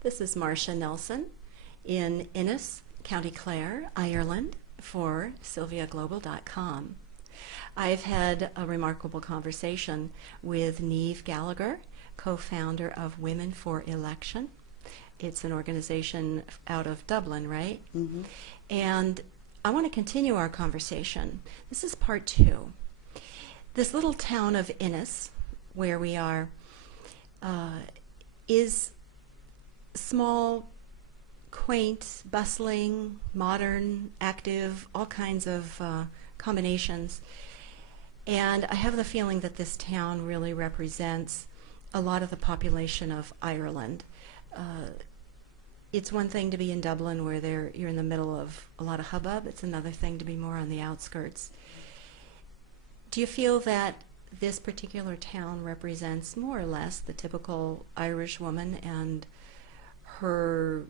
This is Martia Nelson in Innis, County Clare, Ireland for SylviaGlobal.com. I've had a remarkable conversation with Niamh Gallagher, co-founder of Women for Election. It's an organization out of Dublin, right? Mm-hmm. And I want to continue our conversation. This is part two. This little town of Innis, where we are, is small, quaint, bustling, modern, active, all kinds of combinations. And I have the feeling that this town really represents a lot of the population of Ireland. It's one thing to be in Dublin where you're in the middle of a lot of hubbub. It's another thing to be more on the outskirts. Do you feel that this particular town represents more or less the typical Irish woman and her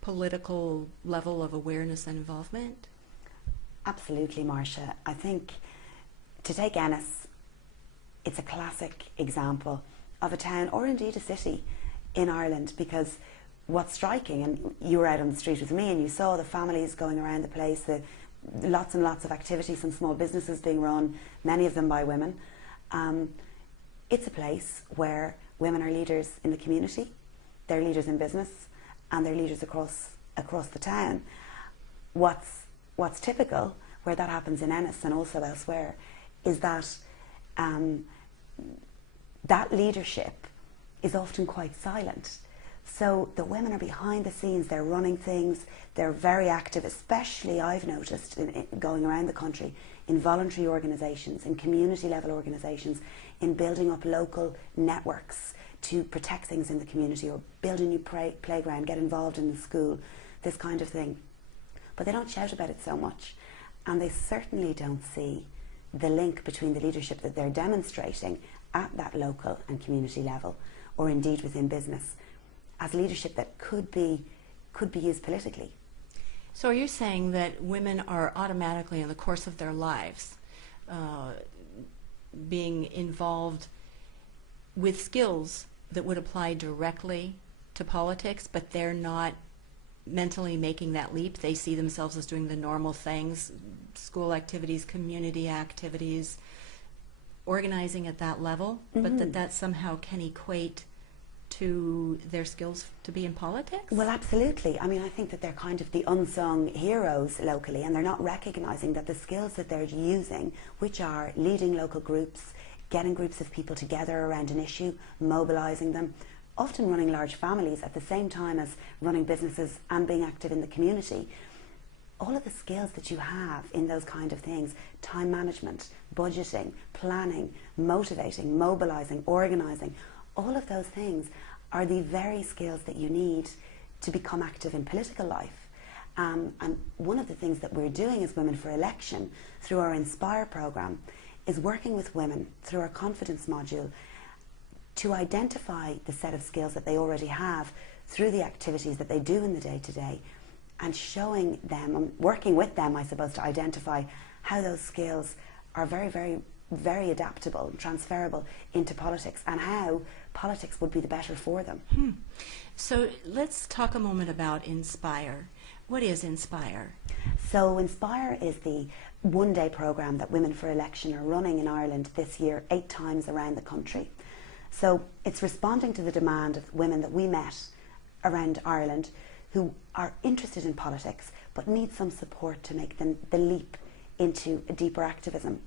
political level of awareness and involvement? Absolutely, Marcia. I think, to take Ennis, it's a classic example of a town, or indeed a city, in Ireland, because what's striking, and you were out on the street with me and you saw the families going around the place, lots and lots of activities and small businesses being run, many of them by women. It's a place where women are leaders in the community, they're leaders in business, and they're leaders across the town. What's typical, where that happens in Ennis and also elsewhere, is that that leadership is often quite silent. So the women are behind the scenes, they're running things, they're very active, especially I've noticed in going around the country, in voluntary organisations, in community level organisations, in building up local networks to protect things in the community, or build a new playground, get involved in the school, this kind of thing. But they don't shout about it so much, and they certainly don't see the link between the leadership that they're demonstrating at that local and community level, or indeed within business, as leadership that could be used politically. So are you saying that women are automatically, in the course of their lives, being involved with skills that would apply directly to politics, but they're not mentally making that leap? They see themselves as doing the normal things, school activities, community activities, organizing at that level, but that somehow can equate to their skills to be in politics? Well, absolutely. I mean, I think that they're kind of the unsung heroes locally, and they're not recognising that the skills that they're using, which are leading local groups, getting groups of people together around an issue, mobilising them, often running large families at the same time as running businesses and being active in the community. All of the skills that you have in those kind of things, time management, budgeting, planning, motivating, mobilising, organising, all of those things are the very skills that you need to become active in political life. And one of the things that we're doing as Women for Election through our Inspire programme is working with women through our confidence module to identify the set of skills that they already have through the activities that they do in the day-to-day, and showing them, and working with them, I suppose, to identify how those skills are very, very, very adaptable and transferable into politics, and how politics would be the better for them. So let's talk a moment about Inspire. What is Inspire? So Inspire is the one-day programme that Women for Election are running in Ireland this year, 8 times around the country. So it's responding to the demand of women that we met around Ireland who are interested in politics but need some support to make the leap into a deeper activism.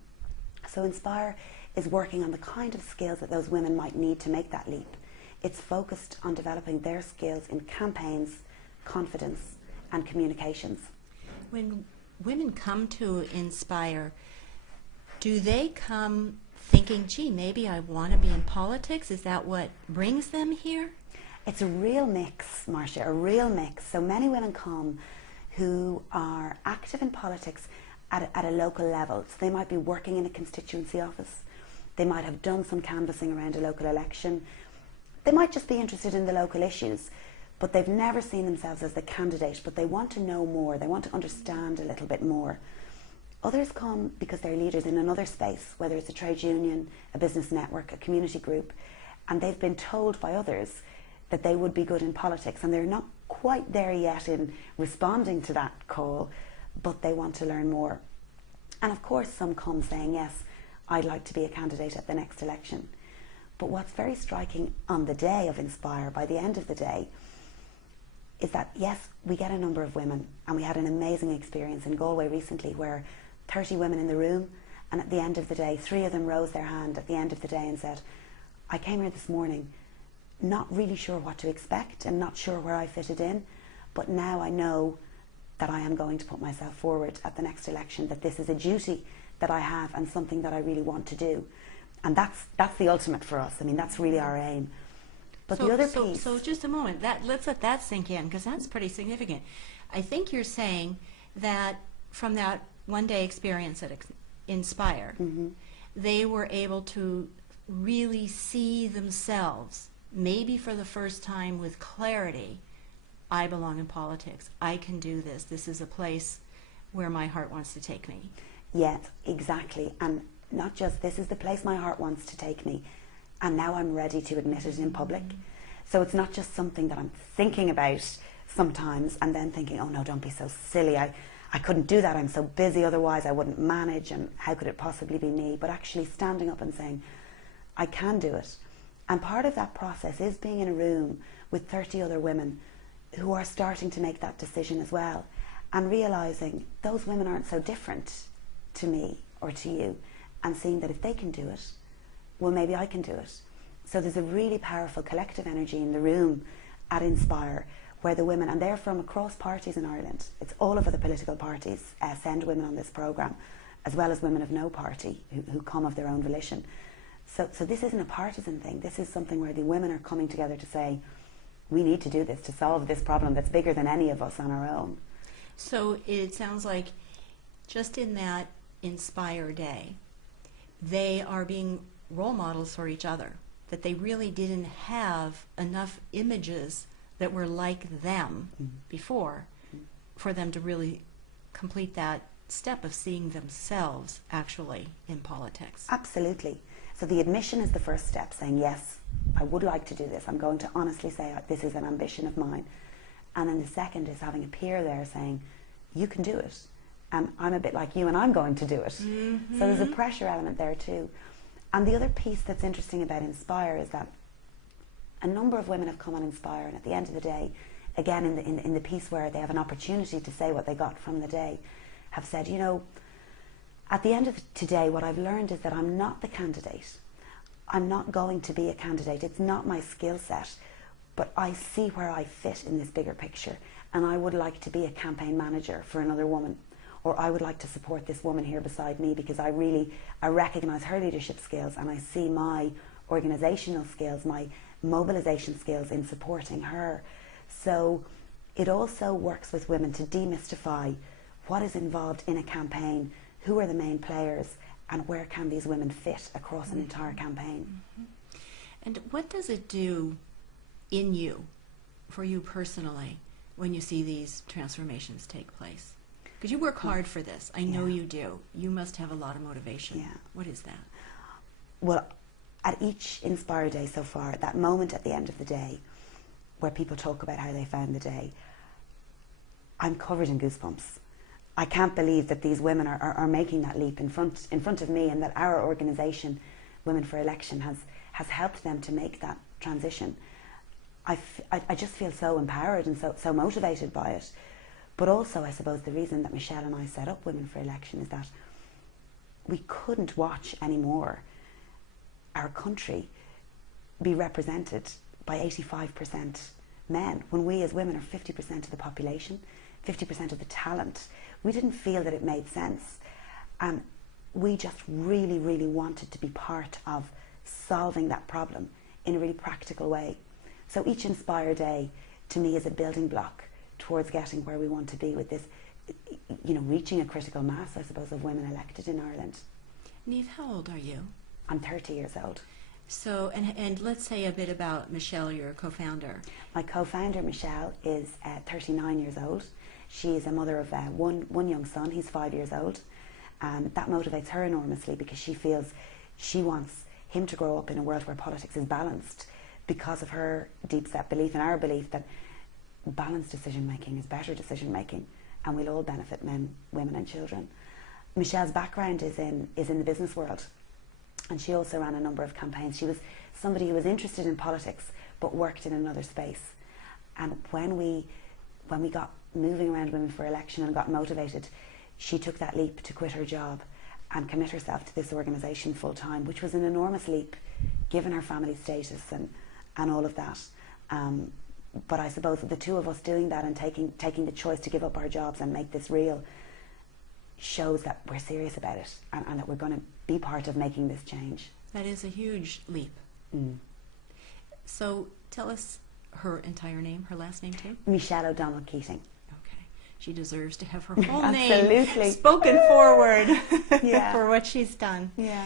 So Inspire is working on the kind of skills that those women might need to make that leap. It's focused on developing their skills in campaigns, confidence and communications. When women come to Inspire, do they come thinking, gee, maybe I want to be in politics? Is that what brings them here? It's a real mix, Marcia, a real mix. So many women come who are active in politics at a local level. So they might be working in a constituency office. They might have done some canvassing around a local election. They might just be interested in the local issues, but they've never seen themselves as the candidate, but they want to know more. They want to understand a little bit more. Others come because they're leaders in another space, whether it's a trade union, a business network, a community group, and they've been told by others that they would be good in politics, and they're not quite there yet in responding to that call, but they want to learn more. And of course some come saying, yes, I'd like to be a candidate at the next election. But what's very striking on the day of Inspire, by the end of the day, is that yes, we get a number of women, and we had an amazing experience in Galway recently where 30 women in the room, and at the end of the day 3 of them rose their hand at the end of the day and said, I came here this morning not really sure what to expect and not sure where I fitted in, but now I know that I am going to put myself forward at the next election, that this is a duty that I have and something that I really want to do. And that's the ultimate for us. I mean, that's really our aim. But the other piece... So just a moment, let's let that sink in, because that's pretty significant. I think you're saying that from that one-day experience at Inspire, they were able to really see themselves, maybe for the first time with clarity, I belong in politics, I can do this, this is a place where my heart wants to take me. Yes, exactly. And not just, this is the place my heart wants to take me, and now I'm ready to admit it in public. So it's not just something that I'm thinking about sometimes and then thinking, oh no, don't be so silly, I couldn't do that, I'm so busy, otherwise I wouldn't manage, and how could it possibly be me? But actually standing up and saying, I can do it. And part of that process is being in a room with 30 other women who are starting to make that decision as well, and realising those women aren't so different to me or to you, and seeing that if they can do it, well, maybe I can do it. So there's a really powerful collective energy in the room at Inspire, where the women, and they're from across parties in Ireland, it's all of the political parties send women on this programme, as well as women of no party who come of their own volition. So this isn't a partisan thing. This is something where the women are coming together to say, we need to do this to solve this problem that's bigger than any of us on our own. So it sounds like just in that Inspire Day, they are being role models for each other, that they really didn't have enough images that were like them before for them to really complete that step of seeing themselves actually in politics. Absolutely. So the admission is the first step, saying, yes, I would like to do this. I'm going to honestly say this is an ambition of mine. And then the second is having a peer there saying, you can do it. And I'm a bit like you and I'm going to do it. So there's a pressure element there too. And the other piece that's interesting about Inspire is that a number of women have come on Inspire, and at the end of the day, again in the piece where they have an opportunity to say what they got from the day, have said, you know, at the end of today, what I've learned is that I'm not the candidate. I'm not going to be a candidate. It's not my skill set, but I see where I fit in this bigger picture, and I would like to be a campaign manager for another woman, or I would like to support this woman here beside me because I recognise her leadership skills, and I see my organisational skills, my mobilisation skills in supporting her. So it also works with women to demystify what is involved in a campaign, who are the main players, and where can these women fit across an entire campaign. And what does it do in you, for you personally, when you see these transformations take place? Because you work hard for this. I know you do. You must have a lot of motivation. Yeah. What is that? Well, at each Inspire Day so far, that moment at the end of the day where people talk about how they found the day, I'm covered in goosebumps. I can't believe that these women are making that leap in front of me, and that our organisation, Women for Election, has helped them to make that transition. I just feel so empowered and so motivated by it. But also, I suppose, the reason that Michelle and I set up Women for Election is that we couldn't watch anymore our country be represented by 85% men, when we as women are 50% of the population, 50% of the talent. We didn't feel that it made sense. And we just really, really wanted to be part of solving that problem in a really practical way. So each Inspire Day, to me, is a building block towards getting where we want to be with this, you know, reaching a critical mass, I suppose, of women elected in Ireland. Niamh, how old are you? I'm 30 years old. So, and let's say a bit about Michelle, your co-founder. My co-founder, Michelle, is 39 years old. She is a mother of one young son. He's 5 years old. That motivates her enormously because she feels she wants him to grow up in a world where politics is balanced because of her deep-set belief and our belief that balanced decision-making is better decision-making, and we'll all benefit, men, women and children. Michelle's background is in the business world, and she also ran a number of campaigns. She was somebody who was interested in politics but worked in another space. And when we got moving around Women for Election and got motivated, she took that leap to quit her job and commit herself to this organisation full time, which was an enormous leap given her family status and all of that. But I suppose the two of us doing that and taking the choice to give up our jobs and make this real shows that we're serious about it, and that we're going to be part of making this change. That is a huge leap. So tell us her entire name, her last name too. Michelle O'Donnell Keating. Okay. She deserves to have her full Absolutely. name spoken forward Yeah. for what she's done. Yeah.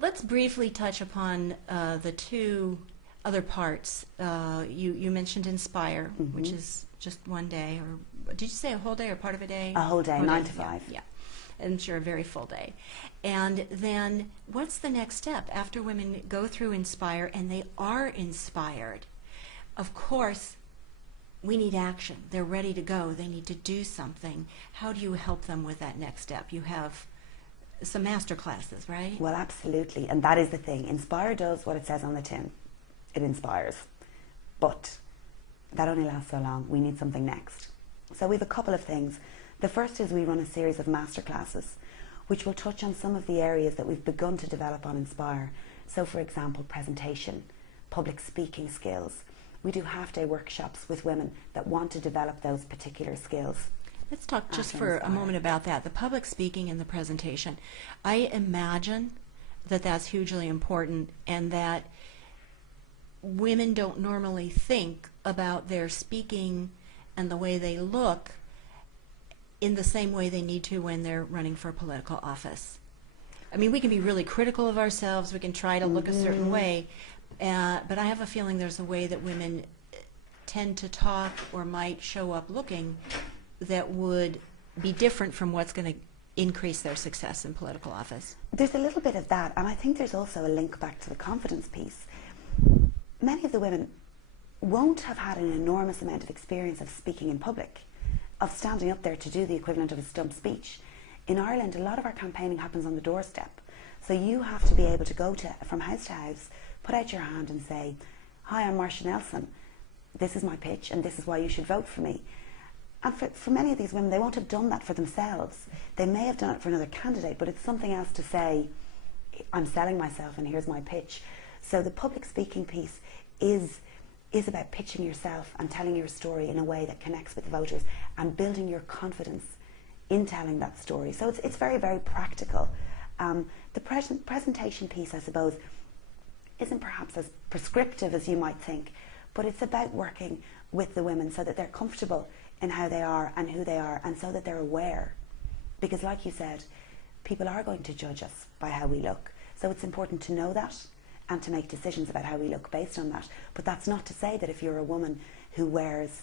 Let's briefly touch upon the two other parts. You mentioned Inspire, which is just one day, or did you say a whole day or part of a day? A whole day, 9 to 5. Yeah. I'm sure a very full day. And then what's the next step after women go through Inspire and they are inspired? Of course, we need action. They're ready to go. They need to do something. How do you help them with that next step? You have some master classes, right? Well, absolutely. And that is the thing. Inspire does what it says on the tin. It inspires. But that only lasts so long. We need something next. So we have a couple of things. The first is we run a series of masterclasses which will touch on some of the areas that we've begun to develop on Inspire. So for example, presentation, public speaking skills. We do half-day workshops with women that want to develop those particular skills. Let's talk just for a moment about that, the public speaking and the presentation. I imagine that that's hugely important, and that women don't normally think about their speaking and the way they look in the same way they need to when they're running for political office. I mean, we can be really critical of ourselves, we can try to look a certain way, but I have a feeling there's a way that women tend to talk or might show up looking that would be different from what's going to increase their success in political office. There's a little bit of that, and I think there's also a link back to the confidence piece. Many of the women won't have had an enormous amount of experience of speaking in public, of standing up there to do the equivalent of a stump speech. In Ireland, a lot of our campaigning happens on the doorstep. So you have to be able to go from house to house, put out your hand and say, "Hi, I'm Martia Nelson. This is my pitch and this is why you should vote for me." And for many of these women, they won't have done that for themselves. They may have done it for another candidate, but it's something else to say, "I'm selling myself and here's my pitch." So the public speaking piece is about pitching yourself and telling your story in a way that connects with the voters and building your confidence in telling that story. So it's very, very practical. The presentation piece, I suppose, isn't perhaps as prescriptive as you might think, but it's about working with the women so that they're comfortable in how they are and who they are, and so that they're aware. Because like you said, people are going to judge us by how we look. So it's important to know that and to make decisions about how we look based on that. But that's not to say that if you're a woman who wears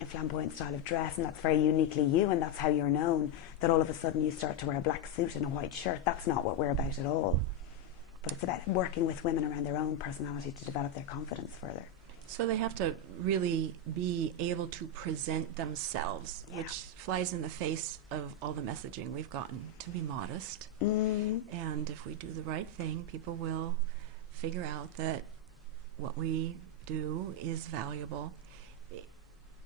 a flamboyant style of dress and that's very uniquely you and that's how you're known, that all of a sudden you start to wear a black suit and a white shirt. That's not what we're about at all. But it's about working with women around their own personality to develop their confidence further. So they have to really be able to present themselves, which flies in the face of all the messaging we've gotten to be modest. And if we do the right thing, people will figure out that what we do is valuable.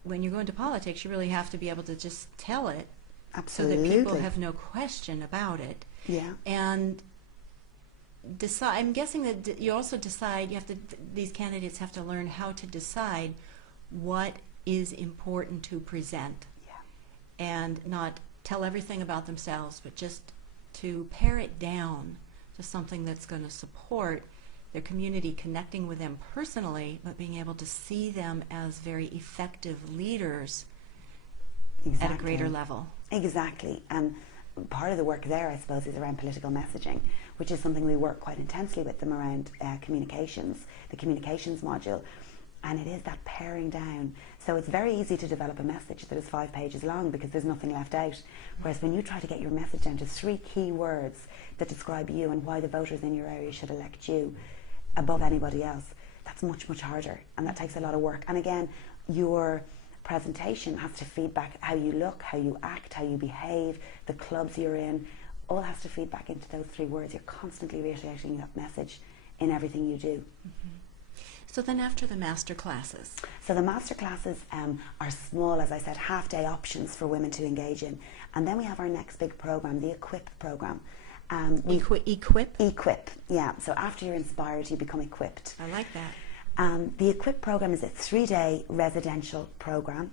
When you go into politics, you really have to be able to just tell it. Absolutely. So that people have no question about it. Yeah. And decide. I'm guessing that you also decide. These candidates have to learn how to decide what is important to present, and not tell everything about themselves, but just to pare it down to something that's going to support their community, connecting with them personally, but being able to see them as very effective leaders at a greater level. Exactly. And part of the work there, I suppose, is around political messaging, which is something we work quite intensely with them around communications, the communications module. And it is that paring down. So it's very easy to develop a message that is 5 pages long because there's nothing left out. Whereas when you try to get your message down to 3 key words that describe you and why the voters in your area should elect you, above anybody else, that's much, much harder, and that takes a lot of work. And again, your presentation has to feed back how you look, how you act, how you behave, the clubs you're in, all has to feed back into those 3 words. You're constantly reiterating that message in everything you do. So then after the master classes? So the master classes are small, as I said, half-day options for women to engage in. And then we have our next big program, the Equip program. Equip? Equip, yeah. So after you're inspired, you become equipped. I like that. The Equip program is a 3-day residential program.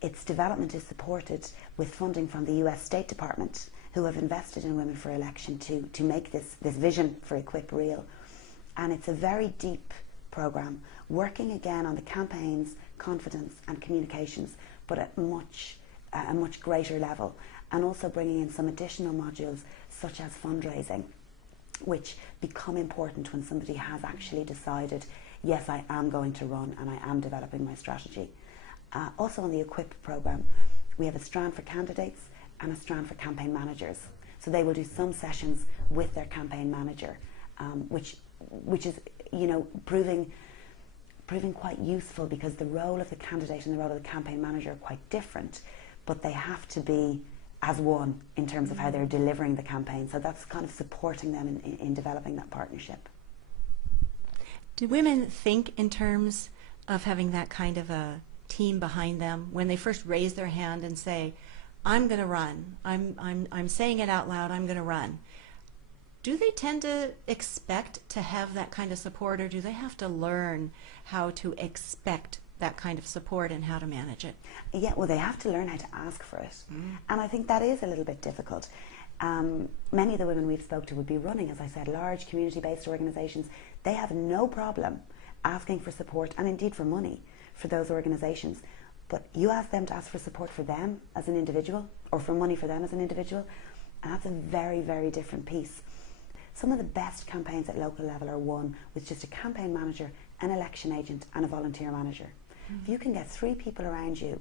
Its development is supported with funding from the US State Department, who have invested in Women for Election to make this vision for Equip real. And it's a very deep program, working again on the campaigns, confidence and communications, but at a much greater level, and also bringing in some additional modules such as fundraising, which become important when somebody has actually decided, yes, I am going to run and I am developing my strategy. Also on the Equip program, we have a strand for candidates and a strand for campaign managers. So they will do some sessions with their campaign manager, which is, proving quite useful, because the role of the candidate and the role of the campaign manager are quite different, but they have to be as one in terms of how they're delivering the campaign. So that's kind of supporting them in developing that partnership. Do women think in terms of having that kind of a team behind them when they first raise their hand and say, I'm going to run, I'm saying it out loud, I'm going to run? Do they tend to expect to have that kind of support, or do they have to learn how to expect that kind of support and how to manage it? Yeah, well, they have to learn how to ask for it. And I think that is a little bit difficult. Many of the women we've spoke to would be running, as I said, large community-based organisations. They have no problem asking for support, and indeed for money, for those organisations. But you ask them to ask for support for them as an individual, or for money for them as an individual, and that's a very, very different piece. Some of the best campaigns at local level are won with just a campaign manager, an election agent and a volunteer manager. If you can get 3 people around you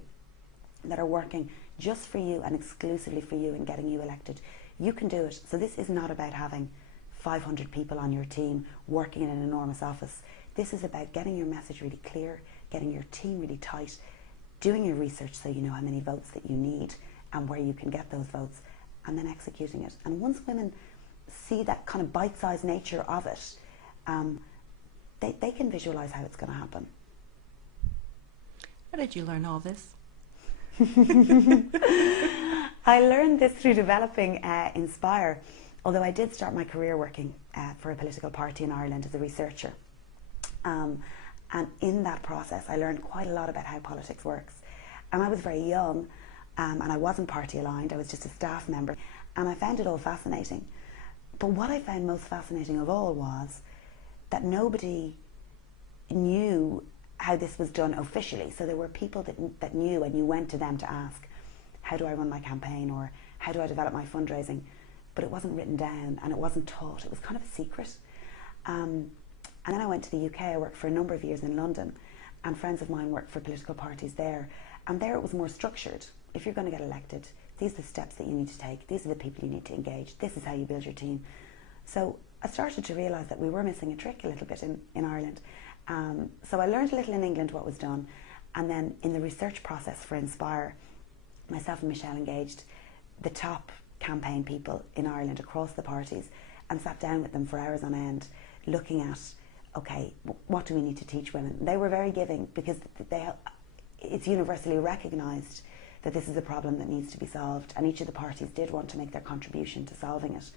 that are working just for you and exclusively for you and getting you elected, you can do it. So this is not about having 500 people on your team working in an enormous office. This is about getting your message really clear, getting your team really tight, doing your research so you know how many votes that you need and where you can get those votes, and then executing it. And once women see that kind of bite-sized nature of it, they can visualise how it's going to happen. How did you learn all this? I learned this through developing Inspire, although I did start my career working for a political party in Ireland as a researcher. And in that process I learned quite a lot about how politics works. And I was very young, and I wasn't party aligned, I was just a staff member, and I found it all fascinating. But what I found most fascinating of all was that nobody knew how this was done officially. So there were people that knew, and you went to them to ask, how do I run my campaign, or how do I develop my fundraising? But it wasn't written down and it wasn't taught. It was kind of a secret. And then I went to the UK. I worked for a number of years in London, and friends of mine worked for political parties there. And there it was more structured. If you're going to get elected, these are the steps that you need to take. These are the people you need to engage. This is how you build your team. So I started to realise that we were missing a trick a little bit in Ireland. So I learned a little in England what was done, and then in the research process for Inspire, myself and Michelle engaged the top campaign people in Ireland across the parties and sat down with them for hours on end looking at, okay, what do we need to teach women? They were very giving, because it's universally recognised that this is a problem that needs to be solved, and each of the parties did want to make their contribution to solving it.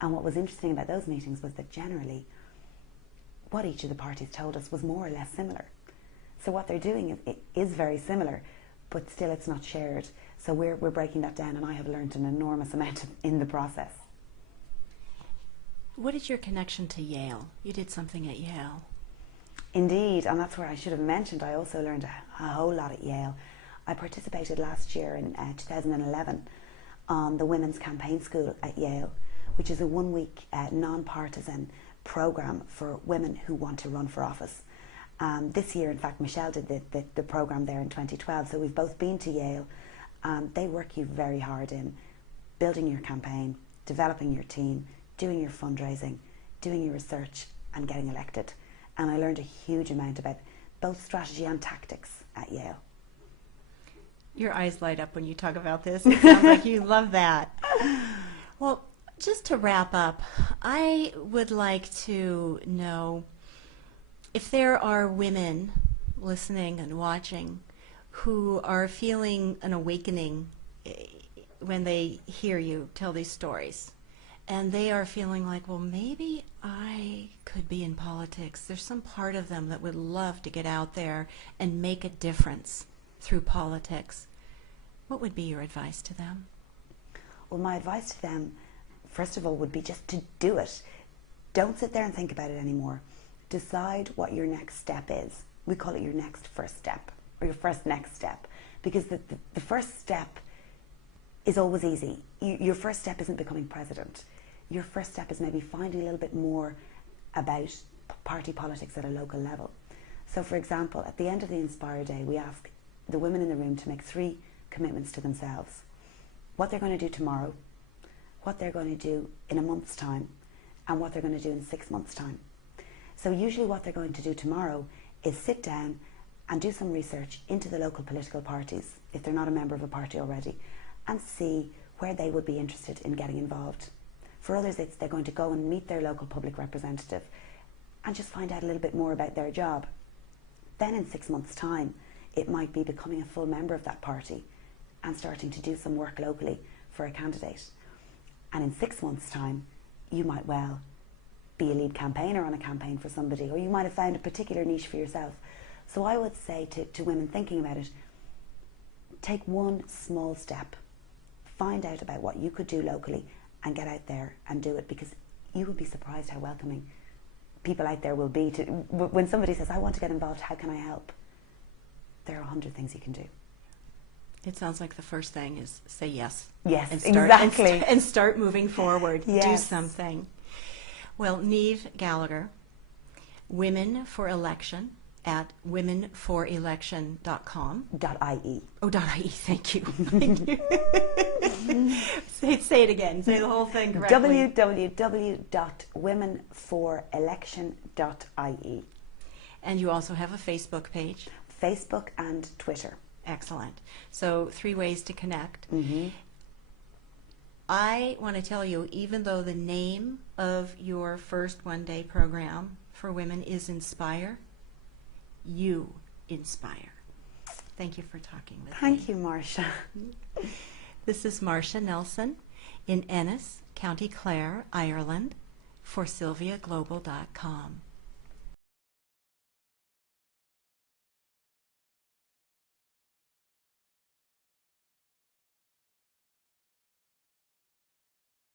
And what was interesting about those meetings was that generally what each of the parties told us was more or less similar. So what they're doing is very similar, but still it's not shared. So we're breaking that down, and I have learned an enormous amount in the process. What is your connection to Yale? You did something at Yale. Indeed, and that's where I should have mentioned I also learned a whole lot at Yale. I participated last year in 2011 on the Women's Campaign School at Yale, which is a 1-week non-partisan program for women who want to run for office. This year, in fact, Michelle did the program there in 2012, so we've both been to Yale. They work you very hard in building your campaign, developing your team, doing your fundraising, doing your research, and getting elected. And I learned a huge amount about both strategy and tactics at Yale. Your eyes light up when you talk about this. It sounds like you love that. Well, just to wrap up, I would like to know if there are women listening and watching who are feeling an awakening when they hear you tell these stories, and they are feeling like, well, maybe I could be in politics. There's some part of them that would love to get out there and make a difference through politics. What would be your advice to them? Well, my advice to them, first of all, would be just to do it. Don't sit there and think about it anymore. Decide what your next step is. We call it your next first step, or your first next step, because the first step is always easy. Your first step isn't becoming president. Your first step is maybe finding a little bit more about party politics at a local level. So, for example, at the end of the Inspire Day, we ask the women in the room to make 3 commitments to themselves. What they're going to do tomorrow, what they're going to do in a month's time, and what they're going to do in 6 months' time. So usually what they're going to do tomorrow is sit down and do some research into the local political parties, if they're not a member of a party already, and see where they would be interested in getting involved. For others, they're going to go and meet their local public representative and just find out a little bit more about their job. Then in 6 months' time, it might be becoming a full member of that party and starting to do some work locally for a candidate. And in 6 months' time, you might well be a lead campaigner on a campaign for somebody, or you might have found a particular niche for yourself. So I would say to women thinking about it, take one small step. Find out about what you could do locally and get out there and do it, because you will be surprised how welcoming people out there will be. When somebody says, I want to get involved, how can I help? There are 100 things you can do. It sounds like the first thing is say yes. Yes, and start, exactly. And start moving forward. Yes. Do something. Well, Niamh Gallagher, Women for Election at womenforelection.com. .ie. Oh, .ie, thank you. Thank you. say it again. Say the whole thing correctly. www.womenforelection.ie. And you also have a Facebook page. Facebook and Twitter. Excellent. So 3 ways to connect. Mm-hmm. I want to tell you, even though the name of your first one-day program for women is Inspire, you inspire. Thank you for talking with me. Thank you, Martia. This is Martia Nelson in Ennis, County Clare, Ireland, for SylviaGlobal.com.